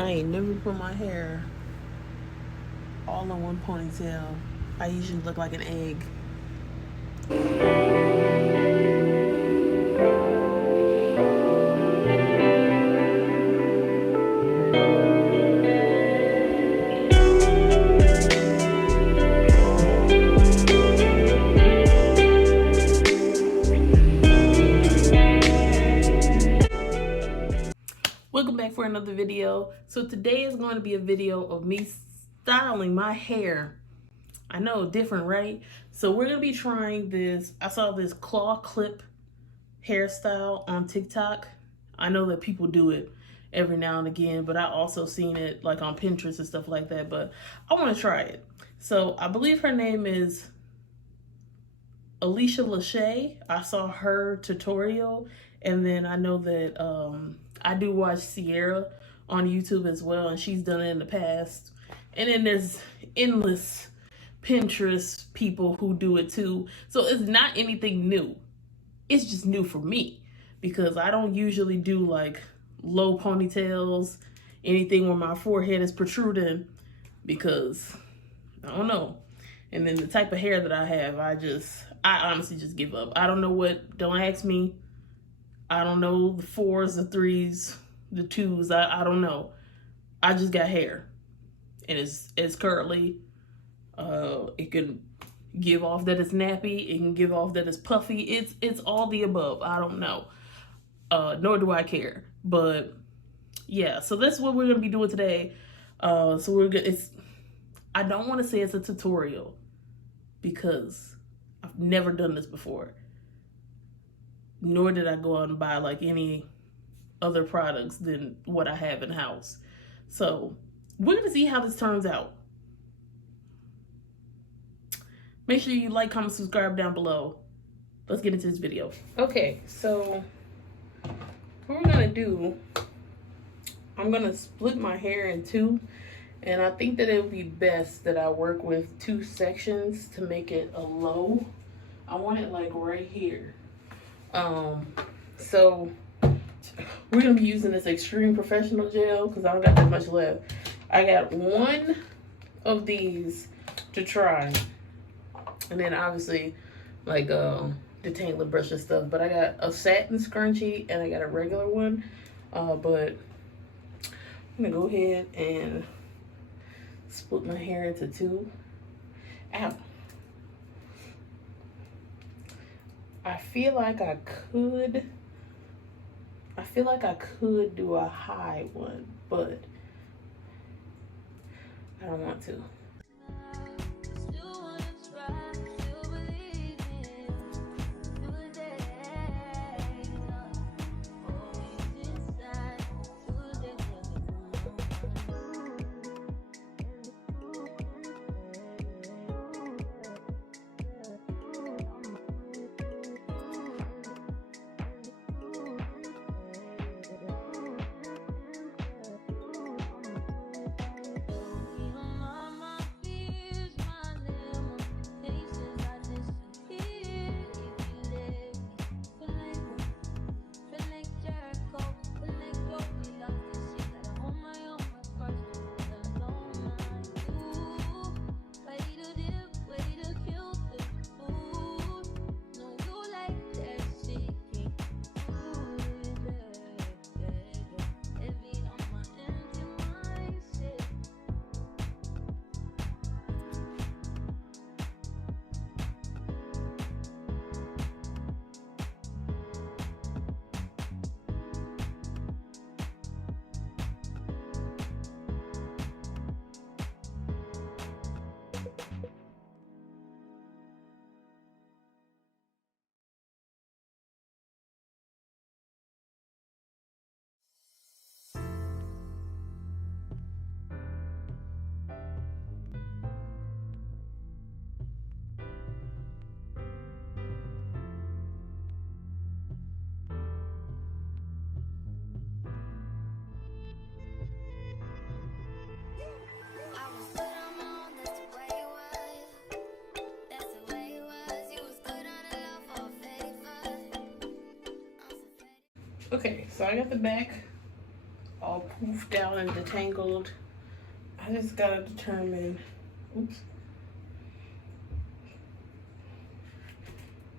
I ain't never put my hair all in one ponytail. I usually look like an egg. Welcome back for another video. So today is going to be a video of me styling my hair. I know, different, right? So we're going to be trying this. I saw this claw clip hairstyle on TikTok. I know that people do it every now and again, but I also seen it like on Pinterest and stuff like that, but I want to try it. So I believe her name is Alicia Lachey. I saw her tutorial, and then I know that I do watch Sierra on YouTube as well, and she's done it in the past. And then there's endless Pinterest people who do it too. So it's not anything new. It's just new for me because I don't usually do like low ponytails, anything where my forehead is protruding, because I don't know. And then the type of hair that I have, I honestly just give up. I don't know what, don't ask me. I don't know the 4s, the 3s, the 2s. I don't know. I just got hair. And it's curly. It can give off that it's nappy. It can give off that it's puffy. It's all the above. I don't know. Nor do I care. But yeah, so that's what we're gonna be doing today. I don't want to say it's a tutorial because I've never done this before. Nor did I go out and buy like any other products than what I have in house. So we're gonna see how this turns out. Make sure you like, comment, subscribe down below. Let's get into this video. Okay, so what we're gonna do, I'm gonna split my hair in two, and I think that it would be best that I work with two sections to make it a low. I want it like right here. So we're gonna be using this Extreme Professional Gel because I don't got that much left. I got one of these to try, and then obviously like detangler brush and stuff, but I got a satin scrunchie and I got a regular one, but I'm gonna go ahead and split my hair into two. Ow. I feel like I could do a high one, but I don't want to. Okay, so I got the back all poofed out and detangled. I just gotta determine, oops.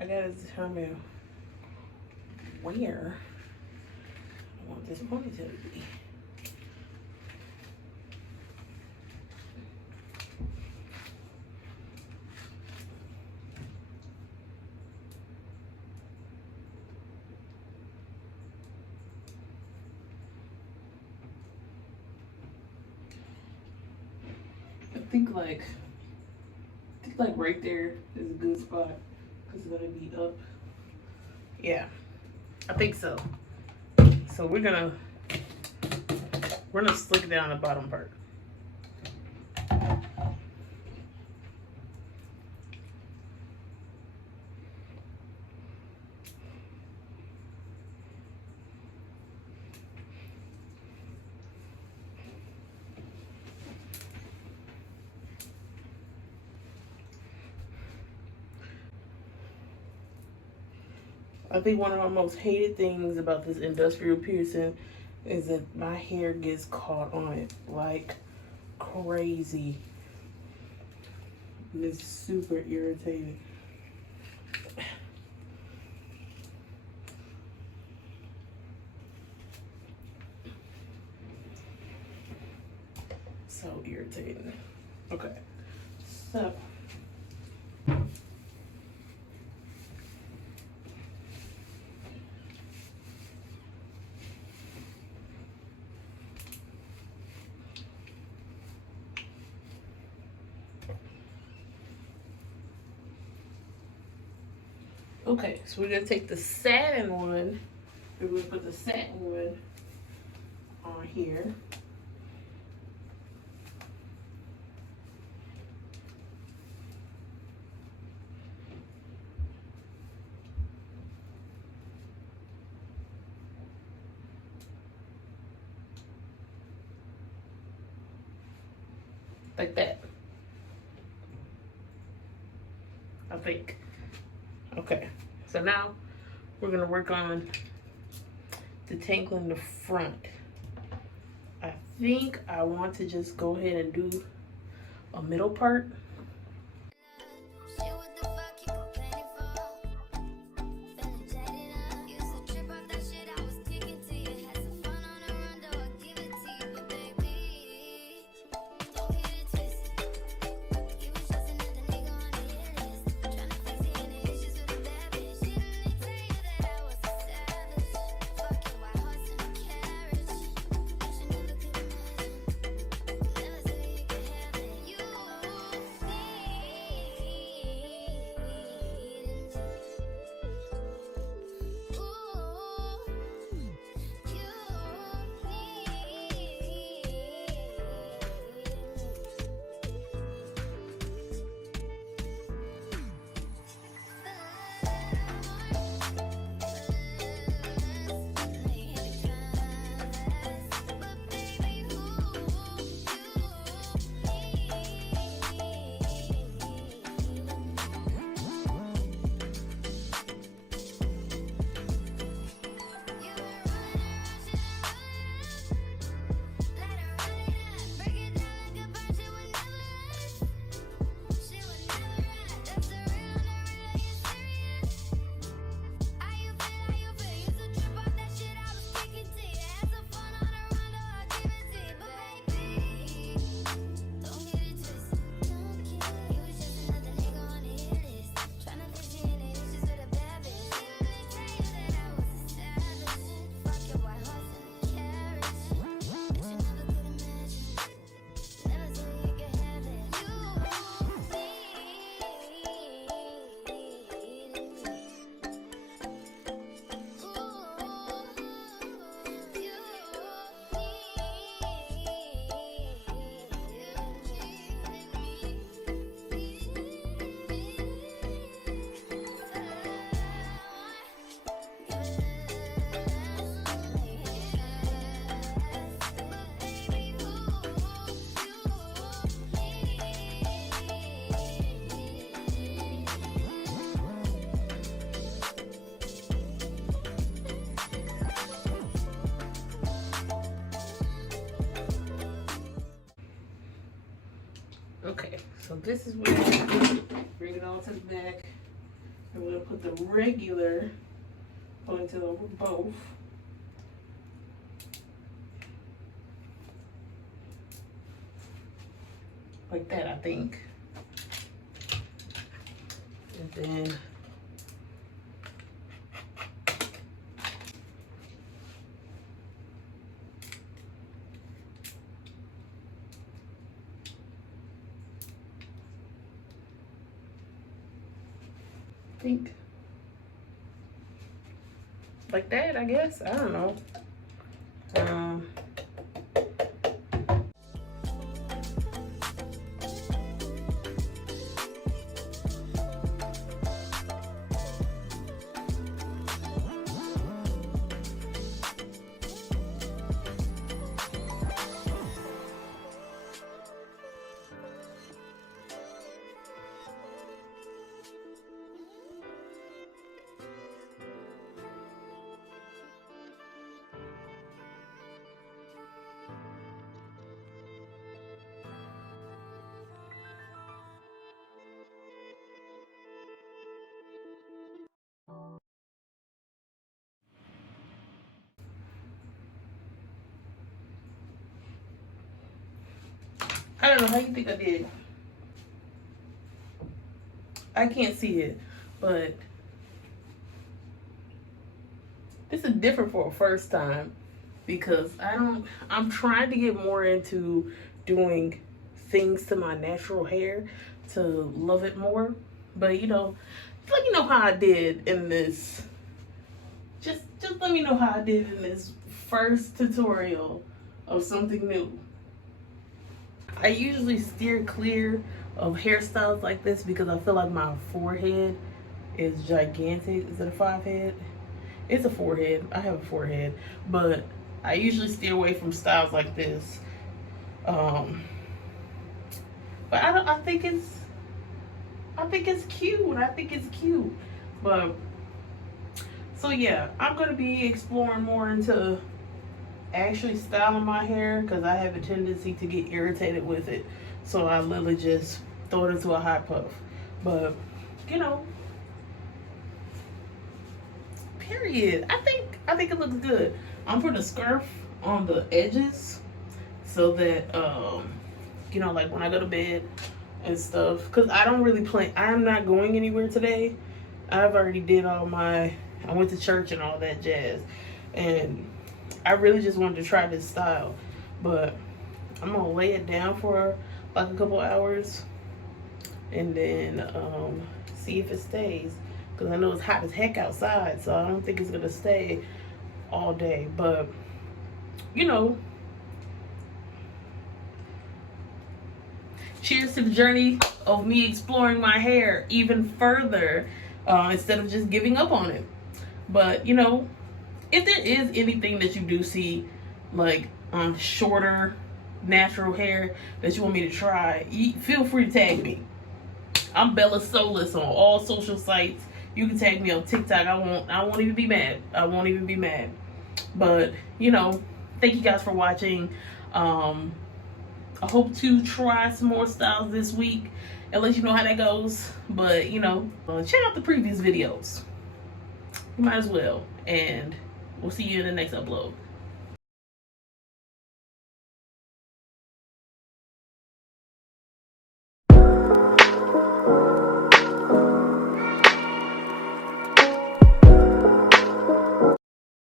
I gotta determine where I want this ponytail to be. I think like right there is a good spot because it's gonna be up. Yeah, I think so. So we're gonna slick down the bottom part. I think one of my most hated things about this industrial piercing is that my hair gets caught on it like crazy. It's super irritating. So irritating. Okay, so okay, so we're gonna take the satin one. We're gonna put the satin one on here. Like that. I think. Okay, so now we're gonna work on detangling the front. I think I want to just go ahead and do a middle part. Okay, so this is where I bring it all to the back. I'm gonna put the regular ponytail over both. Like that, I think. And then think like that, I guess. I don't know. I don't know how you think I did. I can't see it, but this is different for a first time because I'm trying to get more into doing things to my natural hair to love it more. But you know, let me know how I did in this. Just let me know how I did in this first tutorial of something new. I usually steer clear of hairstyles like this because I feel like my forehead is gigantic. Is it a 5-head? It's a 4-head. I have a 4-head, but I usually steer away from styles like this. But I think it's cute. I think it's cute. But so yeah, I'm gonna be exploring more into actually styling my hair because I have a tendency to get irritated with it. So I literally just throw it into a hot puff. But you know, period. I think it looks good. I'm putting a scarf on the edges so that you know, like when I go to bed and stuff, because I don't really plan. I'm not going anywhere today. I've already did all my, I went to church and all that jazz, and I really just wanted to try this style. But I'm gonna lay it down for like a couple hours and then see if it stays, because I know it's hot as heck outside, so I don't think it's gonna stay all day. But you know, cheers to the journey of me exploring my hair even further, instead of just giving up on it. But you know, if there is anything that you do see like shorter natural hair that you want me to try, feel free to tag me. I'm Bella Solis on all social sites. You can tag me on TikTok. I won't even be mad. I won't even be mad. But you know, thank you guys for watching. I hope to try some more styles this week and let you know how that goes. But you know, check out the previous videos. You might as well. And we'll see you in the next upload.